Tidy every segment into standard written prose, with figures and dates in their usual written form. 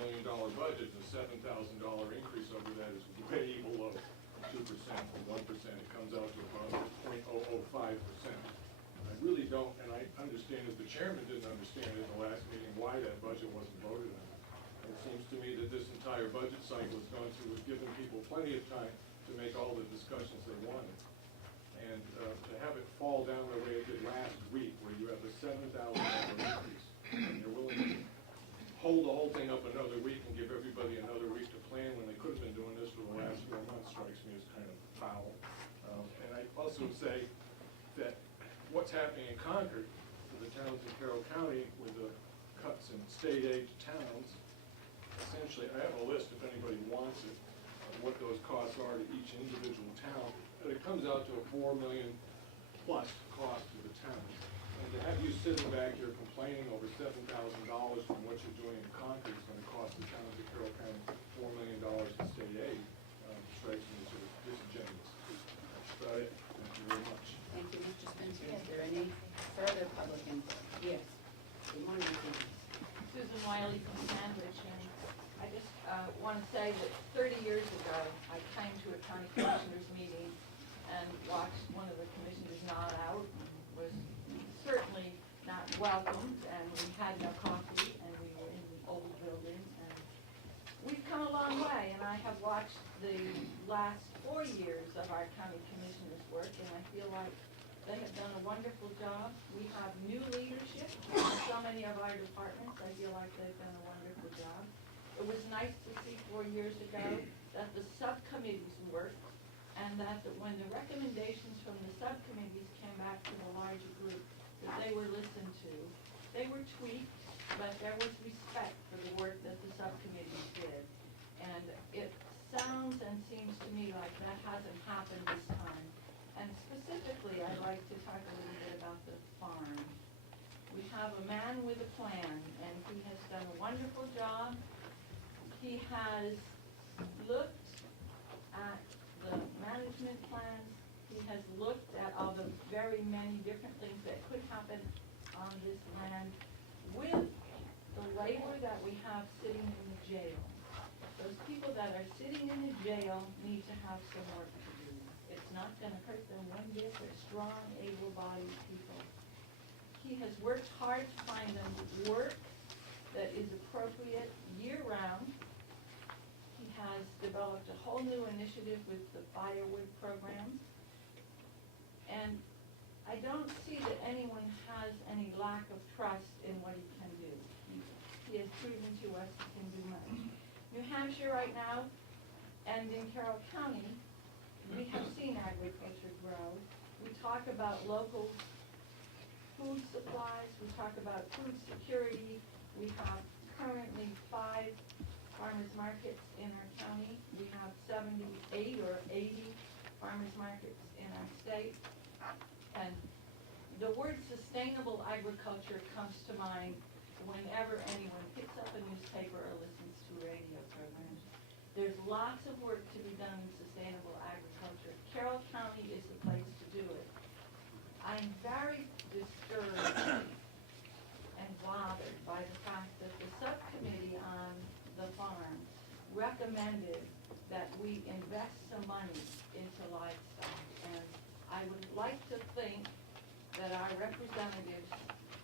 million budget, and a $7,000 increase over that is way below 2% or 1%. It comes out to about 0.005%. I really don't, and I understand that the chairman didn't understand in the last meeting why that budget wasn't voted on. It seems to me that this entire budget cycle has gone through with giving people plenty of time to make all the discussions they wanted. And to have it fall down the way it did last week, where you have a $7,000 increase, and they're willing to hold the whole thing up another week and give everybody another week to plan when they could have been doing this for the last 4 months, strikes me as kind of foul. And I also would say that what's happening in Concord for the towns in Carroll County with the cuts in state aid to towns, essentially, I have a list if anybody wants it, of what those costs are to each individual town, but it comes out to a $4 million plus cost to the towns. And to have you sitting back here complaining over $7,000 from what you're doing in Concord is going to cost the towns of Carroll County $4 million in state aid, strikes me as sort of disingenuous. That's about it. Thank you very much. Thank you, Mr. Spencer. Is there any further public input? Yes. Good morning, Susan. Susan Wiley from Sandwich, and I just want to say that 30 years ago, I came to a county commissioners meeting and watched one of the commissioners nod out, and was certainly not welcomed, and we had no coffee, and we were in the old building, and we've come a long way, and I have watched the last 4 years of our county commissioners' work, and I feel like they have done a wonderful job. We have new leadership in so many of our departments. I feel like they've done a wonderful job. It was nice to see 4 years ago that the subcommittees worked, and that when the recommendations from the subcommittees came back to the larger group, that they were listened to. They were tweaked, but there was respect for the work that the subcommittees did. And it sounds and seems to me like that hasn't happened this time. And specifically, I'd like to talk a little bit about the farm. We have a man with a plan, and he has done a wonderful job. He has looked at the management plans. He has looked at all the very many different things that could happen on this land with the labor that we have sitting in the jail. Those people that are sitting in the jail need to have some work to do. It's not going to hurt them one bit. They're strong, able-bodied people. He has worked hard to find them work that is appropriate year-round. He has developed a whole new initiative with the firewood program. And I don't see that anyone has any lack of trust in what he can do. He has proven to us he can do much. New Hampshire right now, and in Carroll County, we have seen agriculture grow. We talk about local food supplies. We talk about food security. We have currently 5 farmers markets in our county. We have 78 or 80 farmers markets in our state. And the word sustainable agriculture comes to mind whenever anyone picks up a newspaper or listens to radio programs. There's lots of work to be done in sustainable agriculture. Carroll County is the place to do it. I'm very disturbed and bothered by the fact that the subcommittee on the farm recommended that we invest some money into livestock. And I would like to think that our representatives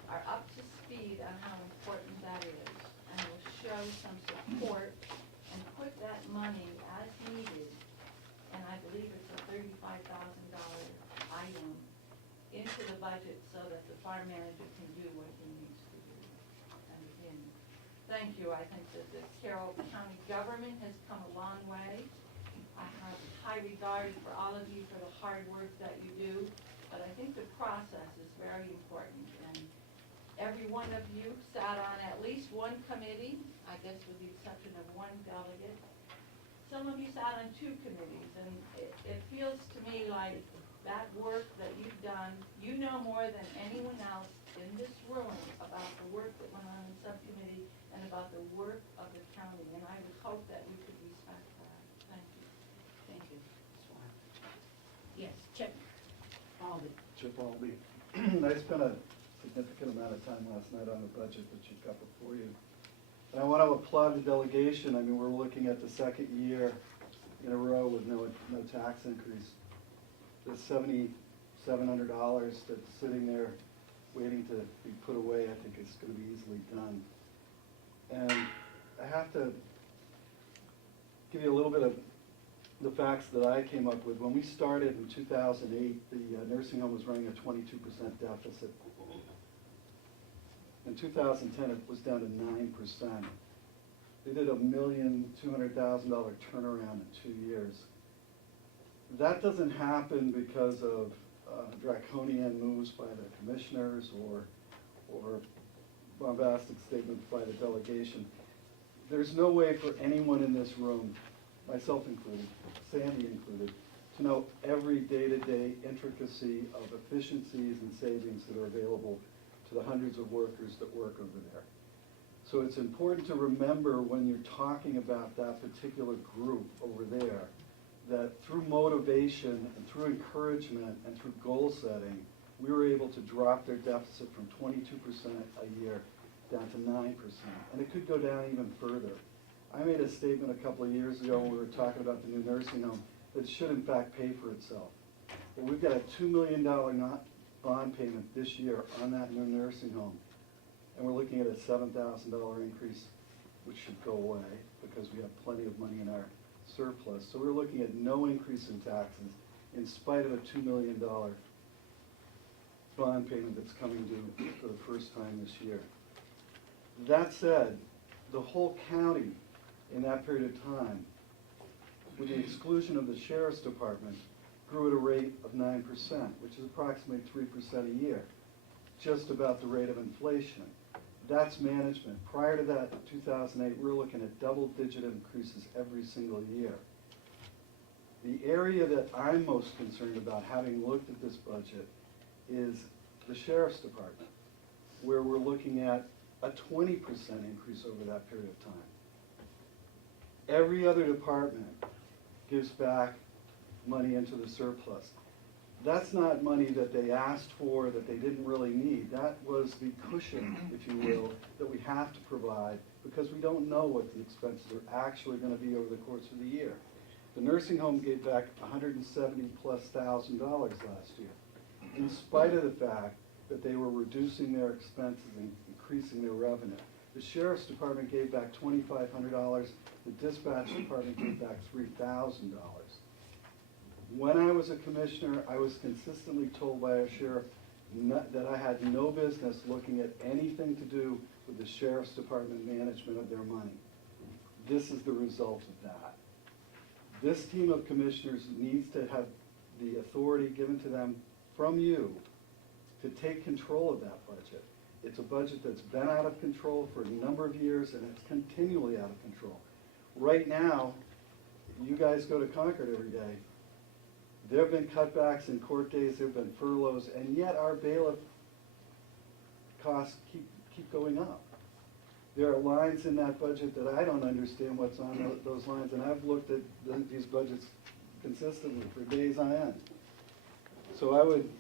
are up to speed on how important that is, and will show some support and put that money as needed, and I believe it's a $35,000 item, into the budget so that the farm manager can do what he needs to do. And again, thank you. I think that the Carroll County government has come a long way. I have high regard for all of you for the hard work that you do, but I think the process is very important. And every one of you sat on at least one committee, I guess with the exception of one delegate. Some of you sat on 2 committees, and it feels to me like that work that you've done, you know more than anyone else in this room about the work that went on in subcommittee and about the work of the county, and I would hope that we could respect that. Thank you. Thank you, Ms. Warren. Yes, Chip Alby. Chip Albee. I spent a significant amount of time last night on the budget that you've got before you. And I want to applaud the delegation. I mean, we're looking at the second year in a row with no tax increase. The $7,700 that's sitting there waiting to be put away, I think is going to be easily done. And I have to give you a little bit of the facts that I came up with. When we started in 2008, the nursing home was running a 22% deficit. In 2010, it was down to 9%. They did $1,200,000 turnaround in 2 years. That doesn't happen because of draconian moves by the commissioners or bombastic statements by the delegation. There's no way for anyone in this room, myself included, Sandy included, to know every day-to-day intricacy of efficiencies and savings that are available to the hundreds of workers that work over there. So it's important to remember when you're talking about that particular group over there, that through motivation and through encouragement and through goal setting, we were able to drop their deficit from 22% a year down to 9%. And it could go down even further. I made a statement a couple of years ago when we were talking about the new nursing home that it should in fact pay for itself. Well, we've got a $2 million bond payment this year on that new nursing home. And we're looking at a $7,000 increase, which should go away because we have plenty of money in our surplus. So we're looking at no increase in taxes in spite of a $2 million bond payment that's coming due for the first time this year. That said, the whole county in that period of time, with the exclusion of the sheriff's department, grew at a rate of 9%, which is approximately 3% a year, just about the rate of inflation. That's management. Prior to that, 2008, we were looking at double-digit increases every single year. The area that I'm most concerned about, having looked at this budget, is the sheriff's department, where we're looking at a 20% increase over that period of time. Every other department gives back money into the surplus. That's not money that they asked for, that they didn't really need. That was the cushion, if you will, that we have to provide because we don't know what the expenses are actually going to be over the course of the year. The nursing home gave back $170,000+ last year, in spite of the fact that they were reducing their expenses and increasing their revenue. The sheriff's department gave back $2,500. The dispatch department gave back $3,000. When I was a commissioner, I was consistently told by a sheriff that I had no business looking at anything to do with the sheriff's department management of their money. This is the result of that. This team of commissioners needs to have the authority given to them from you to take control of that budget. It's a budget that's been out of control for a number of years, and it's continually out of control. Right now, you guys go to Concord every day. There have been cutbacks in court days, there have been furloughs, and yet our bailiff costs keep going up. There are lines in that budget that I don't understand what's on those lines, and I've looked at these budgets consistently for days on end. So I would,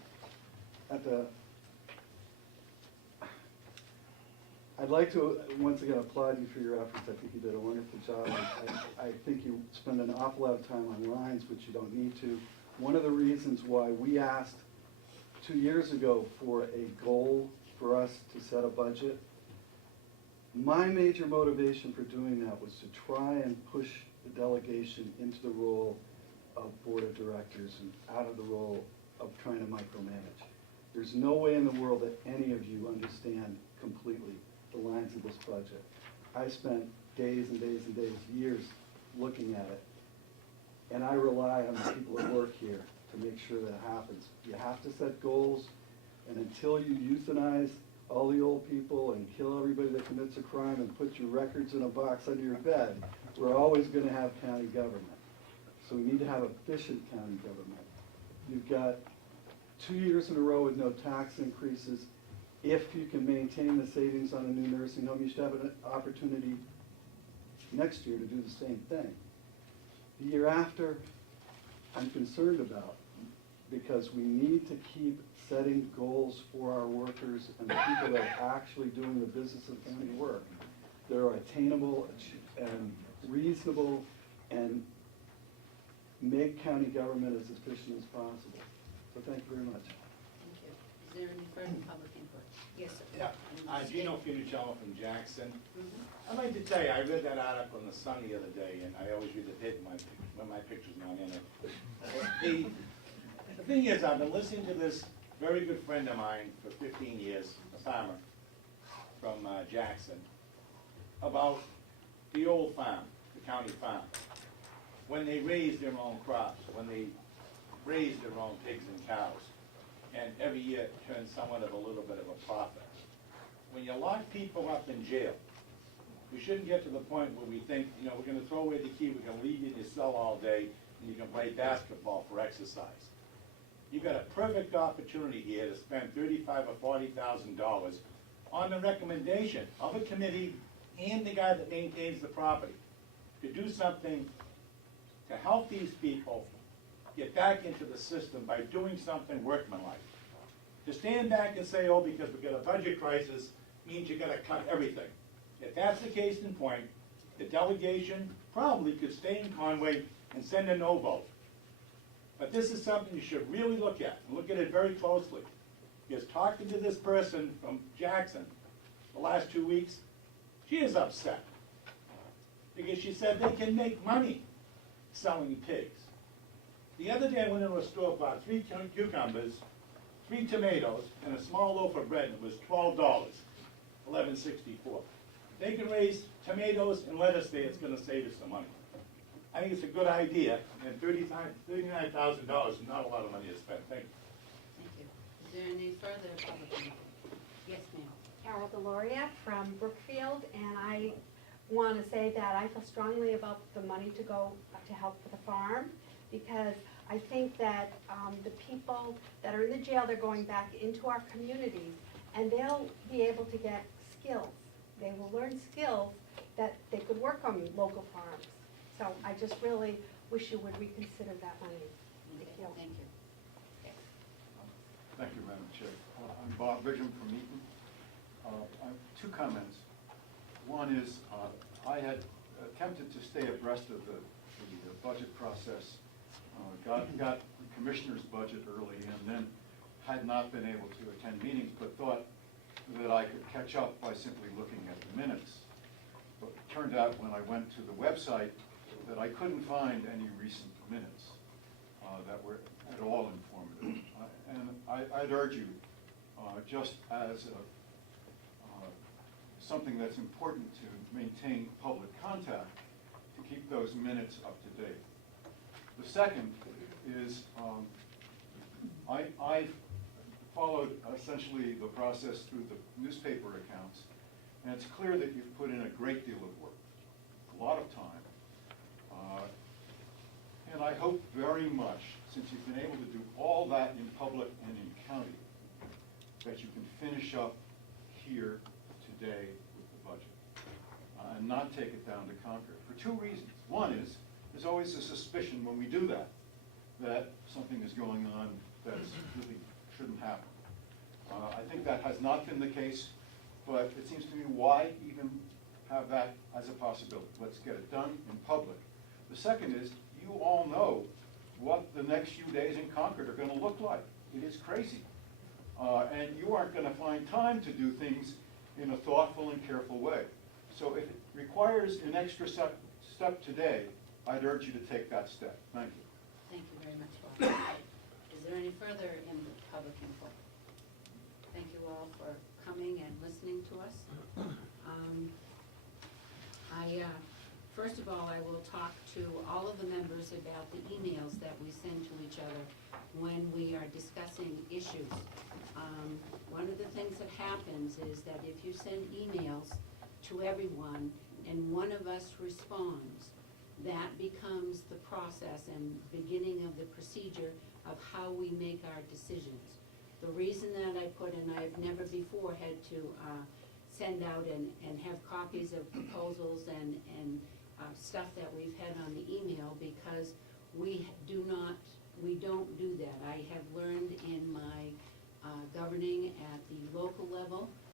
I'd like to once again applaud you for your efforts. I think you did a wonderful job. I think you spend an awful lot of time on lines, which you don't need to. One of the reasons why we asked 2 years ago for a goal for us to set a budget, my major motivation for doing that was to try and push the delegation into the role of board of directors and out of the role of trying to micromanage. There's no way in the world that any of you understand completely the lines of this budget. I spent days and days and days, years looking at it. And I rely on the people that work here to make sure that happens. You have to set goals, and until you euthanize all the old people and kill everybody that commits a crime and put your records in a box under your bed, we're always going to have county government. So we need to have efficient county government. You've got 2 years in a row with no tax increases. If you can maintain the savings on a new nursing home, you should have an opportunity next year to do the same thing. The year after, I'm concerned about, because we need to keep setting goals for our workers and the people that are actually doing the business of county work. they're attainable and reasonable and make county government as efficient as possible. So thank you very much. Thank you. Is there any further public input? Yes, sir. Yeah, Gino Funicello from Jackson. Mhm. I'd like to tell you, I read that article in the Sun the other day, and I always read the hit when my picture's not in it. The thing is, I've been listening to this very good friend of mine for 15 years, a farmer from Jackson, about the old farm, the county farm, when they raised their own crops, when they raised their own pigs and cows, and every year turned somewhat of a little bit of a profit. When you lock people up in jail, we shouldn't get to the point where we think, you know, we're gonna throw away the key, we're gonna leave you in your cell all day, and you can play basketball for exercise. You've got a perfect opportunity here to spend $35,000 or $40,000 on the recommendation of a committee and the guy that maintains the property, to do something to help these people get back into the system by doing something workmanlike. To stand back and say, oh, because we've got a budget crisis, means you gotta cut everything. If that's the case in point, the delegation probably could stay in Conway and send a no vote. But this is something you should really look at, and look at it very closely. Because talking to this person from Jackson the last 2 weeks, she is upset. Because she said they can make money selling pigs. The other day I went into a store, bought 3 cucumbers, 3 tomatoes, and a small loaf of bread, and it was $12, $11.64. They can raise tomatoes and lettuce there, it's gonna save us some money. I think it's a good idea, and $39,000 is not a lot of money to spend. Thank you. Thank you. Is there any further public input? Yes, ma'am. Carol Deloria from Brookfield, and I want to say that I feel strongly about the money to go to help for the farm, because I think that the people that are in the jail, they're going back into our communities, and they'll be able to get skills. They will learn skills that they could work on local farms. So I just really wish you would reconsider that money. Thank you. Thank you. Thank you, Madam Chair. I'm Bob Bridgham from Eaton. I have 2 comments. One is, I had attempted to stay abreast of the budget process, got the commissioner's budget early, and then had not been able to attend meetings, but thought that I could catch up by simply looking at the minutes. But it turned out when I went to the website that I couldn't find any recent minutes that were at all informative. And I'd urge you, just as something that's important to maintain public contact, to keep those minutes up to date. The second is, I followed essentially the process through the newspaper accounts, and it's clear that you've put in a great deal of work, a lot of time. And I hope very much, since you've been able to do all that in public and in county, that you can finish up here today with the budget and not take it down to Concord, for 2 reasons. One is, there's always a suspicion when we do that, that something is going on that really shouldn't happen. I think that has not been the case, but it seems to me, why even have that as a possibility? Let's get it done in public. The second is, you all know what the next few days in Concord are going to look like. It is crazy. And you aren't going to find time to do things in a thoughtful and careful way. So if it requires an extra step today, I'd urge you to take that step. Thank you. Thank you very much, Bob. Is there any further in the public input? Thank you all for coming and listening to us. First of all, I will talk to all of the members about the emails that we send to each other when we are discussing issues. One of the things that happens is that if you send emails to everyone and one of us responds, that becomes the process and beginning of the procedure of how we make our decisions. The reason that I put in, I've never before had to send out and have copies of proposals and stuff that we've had on the email, because we don't do that. I have learned in my governing at the local level